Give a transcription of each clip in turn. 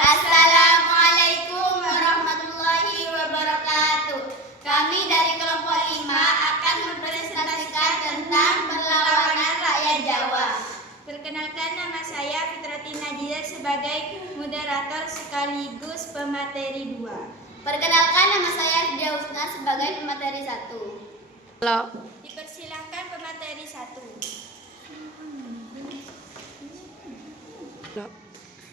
Assalamualaikum warahmatullahi wabarakatuh. Kami dari kelompok 5 akan mempresentasikan tentang perlawanan rakyat Jawa. Perkenalkan, nama saya Fitrati Nadia sebagai moderator sekaligus pemateri 2. Perkenalkan, nama saya Fidia Husna sebagai pemateri 1. Dipersilahkan pemateri 1.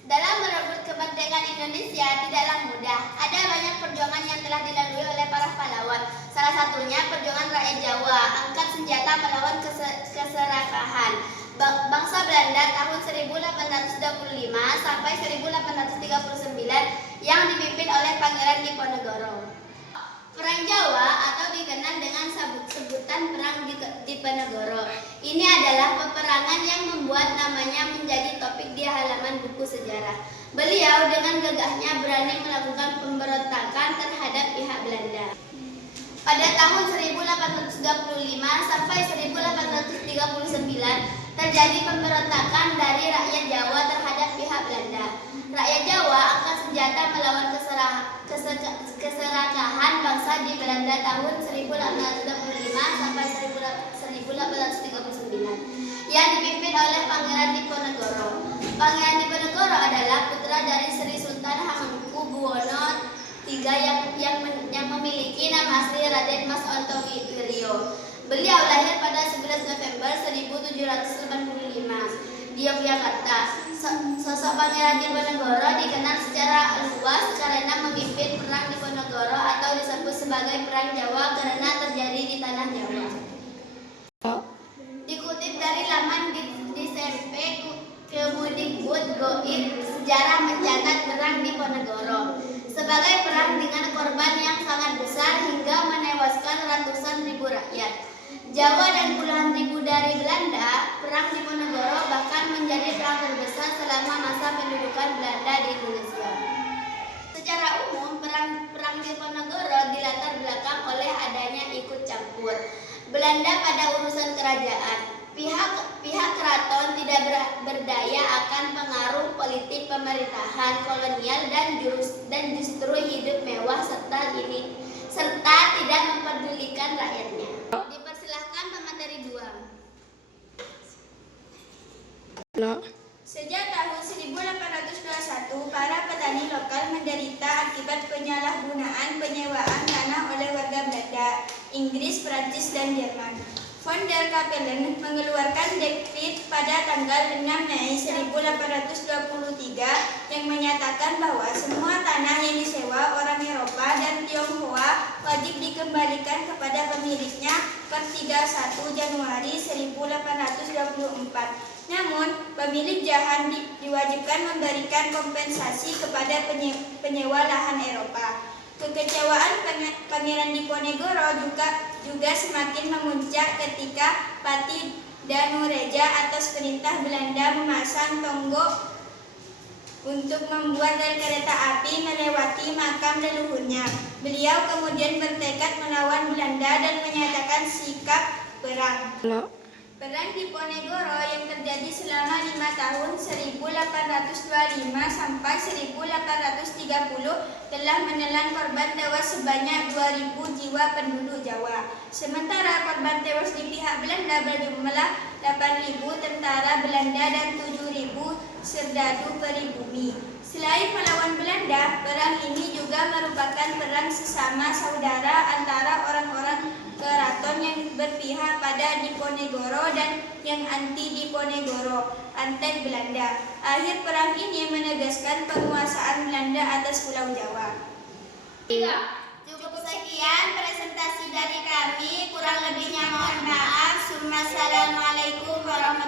Dalam merebut kemerdekaan Indonesia tidaklah mudah. Ada banyak perjuangan yang telah dilalui oleh para pahlawan. Salah satunya perjuangan rakyat Jawa, angkat senjata melawan keserakahan. Bangsa Belanda tahun 1825 sampai 1839 yang dipimpin oleh Pangeran Diponegoro. Perang Jawa atau dikenal dengan sebutan Perang Diponegoro. Ini adalah peperangan yang membuat namanya menjadi topik di halaman buku sejarah. Beliau dengan gagahnya berani melakukan pemberontakan terhadap pihak Belanda. Pada tahun 1835 sampai 1839 terjadi pemberontakan dari rakyat Jawa terhadap pihak Belanda. Rakyat Jawa angkat senjata melawan keserakahan bangsa di Belanda tahun 1825 sampai 1839 yang dipimpin oleh Pangeran Diponegoro. Pangeran Diponegoro adalah putra dari Sri Sultan Hamengkubuwono III yang memiliki nama asli Raden Mas Ontowiro. Beliau lahir pada 11 November 1785 di Yogyakarta. Sosok Pangeran Diponegoro dikenal secara luas karena memimpin Perang Diponegoro atau disebut sebagai Perang Jawa karena terjadi di tanah Jawa. Dikutip dari laman di SMP Kemudikbud.Goib, sejarah mencatat Perang Diponegoro sebagai perang dengan korban yang sangat besar hingga menewaskan ratusan ribu rakyat Jawa dan puluhan ribu dari Belanda. Perang Diponegoro bahkan menjadi perang terbesar selama masa pendudukan Belanda di Indonesia. Secara umum, perang Diponegoro dilatar belakang oleh adanya ikut campur Belanda pada urusan kerajaan. Pihak keraton tidak berdaya akan pengaruh politik pemerintahan kolonial dan justru hidup mewah serta tidak mempedulikan rakyatnya. Dipersilahkan pemateri 2. Sejak tahun 1821, para petani lokal menderita akibat penyalahgunaan penyewaan tanah oleh warga Belanda, Inggris, Prancis, dan Jerman. Von der Capellen mengeluarkan dekrit pada tanggal 6 Mei 1823 yang menyatakan bahwa semua tanah yang disewa orang Eropa dan Tionghoa wajib dikembalikan kepada pemiliknya per 31 Januari 1824. Namun, pemilik lahan diwajibkan memberikan kompensasi kepada penyewa lahan Eropa. Kekecewaan Pangeran Diponegoro juga semakin memuncak ketika Pati Danureja atas perintah Belanda memasang tonggok untuk membuat rel kereta api melewati makam leluhurnya. Beliau kemudian bertekad melawan Belanda dan menyatakan sikap perang. Perang Diponegoro yang terjadi selama 5 tahun 1825 sampai 1830 telah menelan korban tewas sebanyak 2.000 jiwa penduduk Jawa. Sementara korban tewas di pihak Belanda berjumlah 8.000 tentara Belanda dan 7.000 serdadu pribumi. Selain melawan Belanda, perang ini juga merupakan perang sesama saudara antara orang-orang keraton yang berpihak pada Diponegoro dan yang anti Diponegoro, antek Belanda. Akhir perang ini menegaskan penguasaan Belanda atas Pulau Jawa. Cukup sekian presentasi dari kami, kurang lebihnya mohon maaf. Assalamualaikum warahmatullahi wabarakatuh.